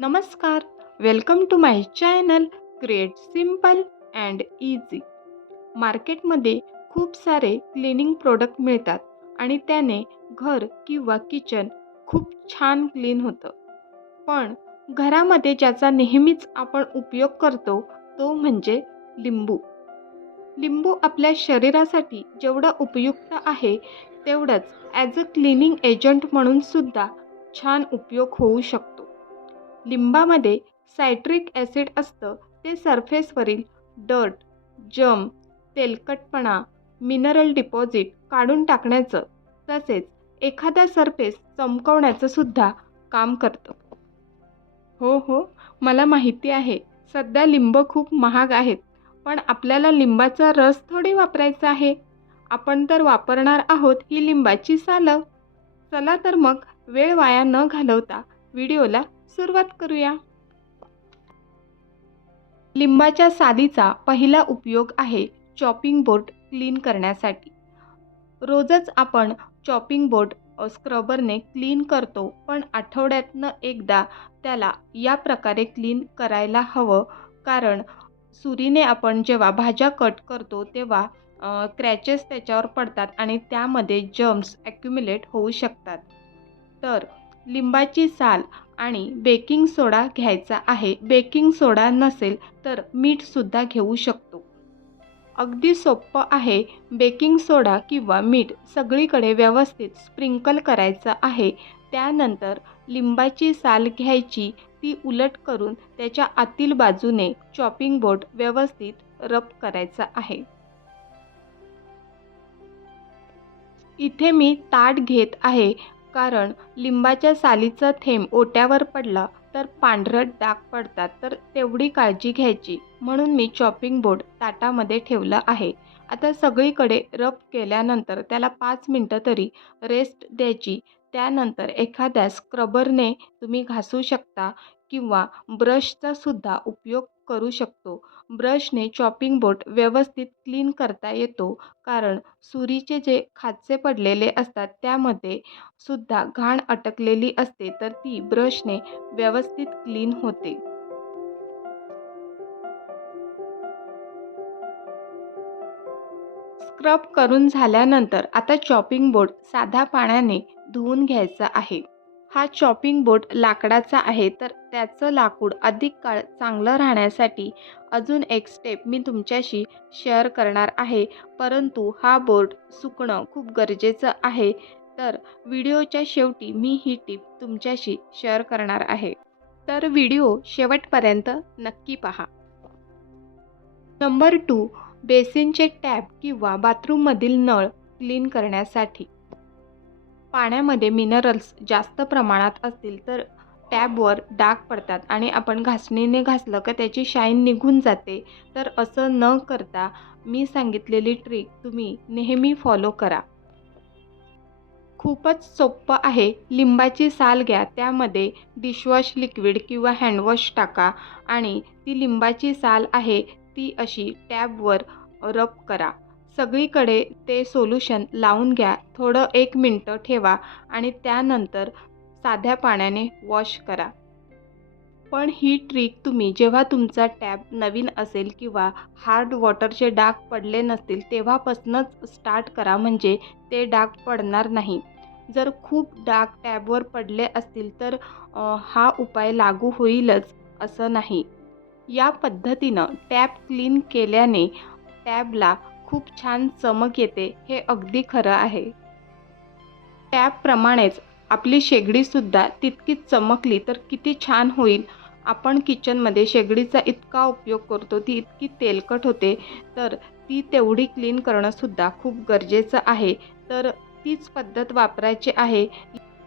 नमस्कार. Welcome to my channel create simple and easy मार्केटमध्ये खूप सारे क्लिनिंग प्रोडक्ट मिळतात आणि त्याने घर किंवा किचन खूप छान क्लीन होतं. पण घरामध्ये ज्याचा नेहमीच आपण उपयोग करतो तो म्हणजे लिंबू. लिंबू आपल्या शरीरासाठी जेवढं उपयुक्त आहे तेवढंच ॲज अ क्लिनिंग एजंट म्हणून सुद्धा छान उपयोग होऊ शकतो. लिंबामध्ये सायट्रिक ॲसिड असतं ते सरफेसवरील डर्ट जम तेलकटपणा मिनरल डिपॉझिट काढून टाकण्याचं तसेच एखादा सरफेस चमकवण्याचं सुद्धा काम करतं. हो हो मला माहिती आहे. सध्या लिंब खूप महाग आहेत पण आपल्याला लिंबाचा रस थोडी वापरायचा आहे. आपण तर वापरणार आहोत ही लिंबाची सालं. चला तर मग वेळ वाया न घालवता व्हिडिओला सुरुवात करूया. लिंबाच्या सालीचा पहिला उपयोग आहे चॉपिंग बोर्ड क्लीन करण्यासाठी. रोजच आपण चॉपिंग बोर्ड स्क्रबरने क्लीन करतो पण आठवड्यातनं एकदा त्याला या प्रकारे क्लीन करायला हवं. कारण सुरीने आपण जेव्हा भाज्या कट करतो तेव्हा क्रॅचेस त्याच्यावर पडतात आणि त्यामध्ये जम्स ॲक्युम्युलेट होऊ शकतात. तर लिंबाची साल आणि बेकिंग सोडा घ्यायचा आहे. बेकिंग सोडा नसेल तर मीठसुद्धा घेऊ शकतो. अगदी सोपं आहे. बेकिंग सोडा किंवा मीठ सगळीकडे व्यवस्थित स्प्रिंकल करायचं आहे. त्यानंतर लिंबाची साल घ्यायची. ती उलट करून त्याच्या आतील बाजूने चॉपिंग बोर्ड व्यवस्थित रब करायचा आहे. इथे मी ताट घेत आहे. कारण लिंबाच्या सालीचा थेंब ओट्यावर पडला तर पांढरट डाग पडतात तर तेवढी काळजी घ्यायची म्हणून मी चॉपिंग बोर्ड ताटामध्ये ठेवलं आहे. आता सगळीकडे रब केल्यानंतर त्याला पाच मिनटं तरी रेस्ट द्यायची. त्यानंतर एखाद्या स्क्रबरने तुम्ही घासू शकता किंवा ब्रशचा सुद्धा उपयोग करू शकतो. ब्रशने चॉपिंग बोट व्यवस्थित क्लीन करता येतो. कारण सुरीचे जे खाचे पडलेले असतात त्यामध्ये सुद्धा घाण अटकलेली असते तर ती ब्रशने व्यवस्थित क्लीन होते. स्क्रब करून झाल्यानंतर आता चॉपिंग बोर्ड साधा पाण्याने धुवून घ्यायचा आहे. हा चॉपिंग बोर्ड लाकडाचा आहे तर त्याचं लाकूड अधिक काळ चांगलं राहण्यासाठी अजून एक स्टेप मी तुमच्याशी शेअर करणार आहे. परंतु हा बोर्ड सुकणं खूप गरजेचं आहे. तर व्हिडिओच्या शेवटी मी ही टीप तुमच्याशी शेअर करणार आहे. तर व्हिडिओ शेवटपर्यंत नक्की पहा. नंबर टू बेसिनचे टॅप किंवा बाथरूममधील नळ क्लीन करण्यासाठी. पाण्यामध्ये मिनरल्स जास्त प्रमाणात असतील तर टॅबवर डाग पडतात आणि आपण घासणीने घासलं का त्याची शाईन निघून जाते. तर असं न करता मी सांगितलेली ट्रिक तुम्ही नेहमी फॉलो करा. खूपच सोपं आहे. लिंबाची साल घ्या त्यामध्ये डिशवॉश लिक्विड किंवा हँडवॉश टाका आणि ती लिंबाची साल आहे ती अशी टॅबवर रब करा. सगळीकडे ते सोल्युशन लावून घ्या. थोडं एक मिनटं ठेवा आणि त्यानंतर साध्या पाण्याने वॉश करा. पण ही ट्रिक तुम्ही जेव्हा तुमचा टॅब नवीन असेल किंवा हार्ड वॉटरचे डाग पडले नसतील तेव्हापासूनच स्टार्ट करा म्हणजे ते डाग पडणार नाही. जर खूप डाग टॅबवर पडले असतील तर हा उपाय लागू होईलच असं नाही. या पद्धतीनं टॅब क्लीन केल्याने टॅबला खूप छान चमक येते हे अगदी खरं आहे. त्याप्रमाणेच आपली शेगडीसुद्धा तितकीच चमकली तर किती छान होईल. आपण किचनमध्ये शेगडीचा इतका उपयोग करतो ती इतकी तेलकट होते तर ती तेवढी क्लीन करणंसुद्धा खूप गरजेचं आहे. तर तीच पद्धत वापरायची आहे.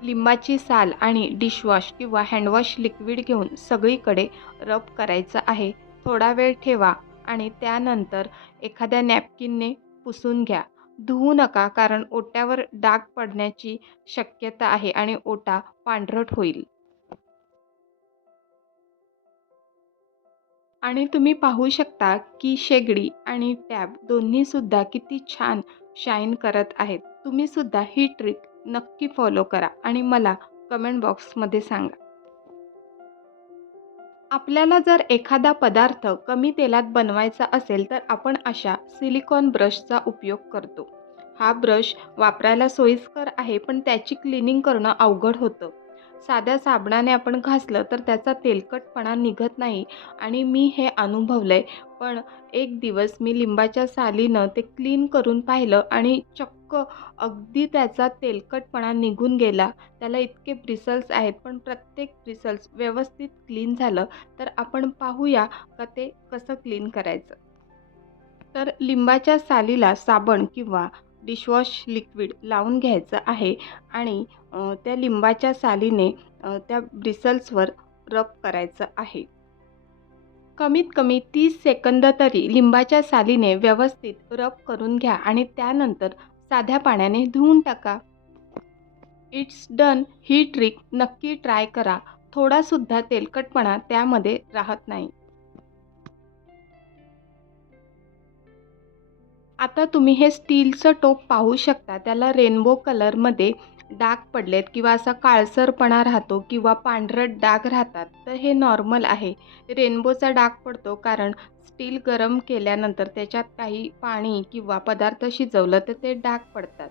लिंबाची साल आणि डिशवॉश किंवा हँडवॉश लिक्विड घेऊन सगळीकडे रब करायचं आहे. थोडा वेळ ठेवा. आणि त्यानंतर एखाद्या नॅपकिनने पुसून घ्या. धुवू नका कारण ओट्यावर डाग पडण्याची शक्यता आहे आणि ओटा पांढरट होईल. आणि तुम्ही पाहू शकता की शेगडी आणि टॅब दोन्हीसुद्धा किती छान शाईन करत आहेत. तुम्हीसुद्धा ही ट्रिक नक्की फॉलो करा आणि मला कमेंट बॉक्समध्ये सांगा. आपल्याला जर एखादा पदार्थ कमी तेलात बनवायचा असेल तर आपण अशा सिलिकॉन ब्रशचा उपयोग करतो. हा ब्रश वापरायला सोयीस्कर आहे पण त्याची क्लिनिंग करणं अवघड होतं. साध्या साबणाने आपण घासलं तर त्याचा तेलकटपणा निघत नाही आणि मी हे अनुभवलं आहे पण एक दिवस मी लिंबाच्या सालीनं ते क्लीन करून पाहिलं आणि चक्क अगदी त्याचा तेलकटपणा निघून गेला. त्याला इतके ब्रिसल्स आहेत पण प्रत्येक ब्रिसल्स व्यवस्थित क्लीन झालं तर आपण पाहूया का ते कसं क्लीन करायचं. तर लिंबाच्या सालीला साबण किंवा डिशवॉश लिक्विड लावून घ्यायचं आहे आणि त्या लिंबाच्या सालीने त्या ब्रिसल्सवर रब करायचं आहे. कमीत कमी तीस सेकंद तरी लिंबाच्या सालीने व्यवस्थित रब करून घ्या आणि त्यानंतर साध्या पाण्याने धुवून टाका. इट्स डन ही ट्रिक नक्की ट्राय करा. थोडासुद्धा तेलकटपणा त्यामध्ये राहत नाही. आता तुम्ही हे स्टीलचं टोप पाहू शकता. त्याला रेनबो कलरमध्ये डाग पडलेत किंवा असा काळसरपणा राहतो किंवा पांढरट डाग राहतात. तर हे नॉर्मल आहे. रेनबोचा डाग पडतो कारण स्टील गरम केल्यानंतर त्याच्यात काही पाणी किंवा पदार्थ शिजवलं तर ते डाग पडतात.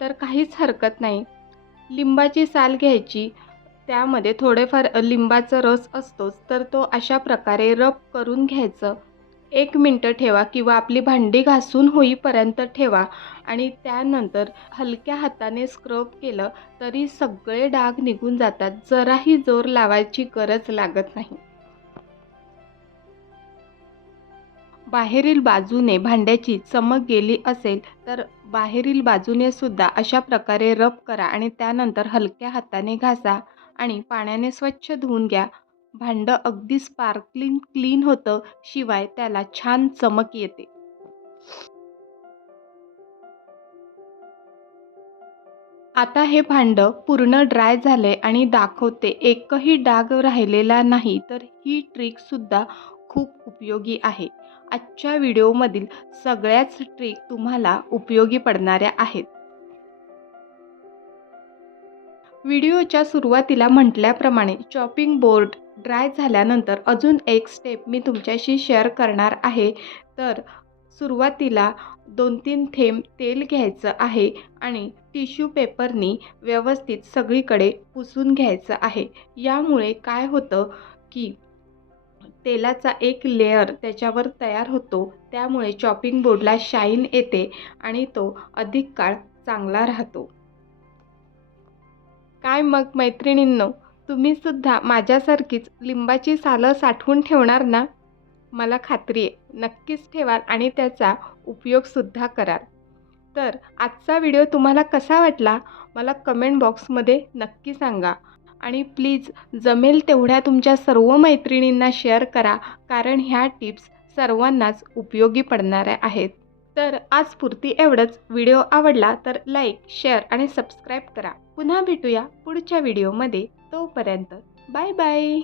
तर काहीच हरकत नाही. लिंबाची साल घ्यायची. त्यामध्ये थोडेफार लिंबाचा रस असतोच. तर तो अशा प्रकारे रब करून घ्यायचं. एक मिनटं ठेवा किंवा आपली भांडी घासून होईपर्यंत ठेवा. आणि त्यानंतर हलक्या हाताने स्क्रब केलं तरी सगळे डाग निघून जातात. जराही जोर लावायची गरज लागत नाही. बाहेरील बाजूने भांड्याची चमक गेली असेल तर बाहेरील बाजूने सुद्धा अशा प्रकारे रब करा आणि त्यानंतर हलक्या हाताने घासा आणि पाण्याने स्वच्छ धुवून घ्या. भांडं अगदी स्पार्कलिंग क्लीन होतं शिवाय त्याला छान चमक येते. आता हे भांडं पूर्ण ड्राय झाले आणि दाखवते एकही डाग राहिलेला नाही तर ही ट्रिकसुद्धा खूप उपयोगी आहे. आजच्या व्हिडिओमधील सगळ्याच ट्रिक तुम्हाला उपयोगी पडणाऱ्या आहेत. व्हिडिओच्या सुरुवातीला म्हटल्याप्रमाणे चॉपिंग बोर्ड ड्राय झाल्यानंतर अजून एक स्टेप मी तुमच्याशी शेअर करणार आहे. तर सुरुवातीला दोन तीन थेंब तेल घ्यायचं आहे आणि टिश्यू पेपरनी व्यवस्थित सगळीकडे पुसून घ्यायचं आहे. यामुळे काय होतं की तेलाचा एक लेअर त्याच्यावर तयार होतो. त्यामुळे चॉपिंग बोर्डला शाईन येते आणि तो अधिक काळ चांगला राहतो. काय मग मैत्रिणींनो? तुम्हीसुद्धा माझ्यासारखीच लिंबाची सालं साठवून ठेवणार ना? मला खात्री आहे. नक्कीच ठेवाल आणि त्याचा उपयोगसुद्धा कराल. तर आजचा व्हिडिओ तुम्हाला कसा वाटला? मला कमेंट बॉक्समध्ये नक्की सांगा. आणि प्लीज जमेल तेवढ्या तुमच्या सर्व मैत्रिणींना शेअर करा कारण ह्या टिप्स सर्वांनाच उपयोगी पडणाऱ्या आहेत. तर आज पुरती एवढंच. व्हिडिओ आवडला तर लाईक शेअर आणि सबस्क्राईब करा. पुन्हा भेटूया पुढच्या व्हिडिओमध्ये. तोपर्यंत बाय बाय.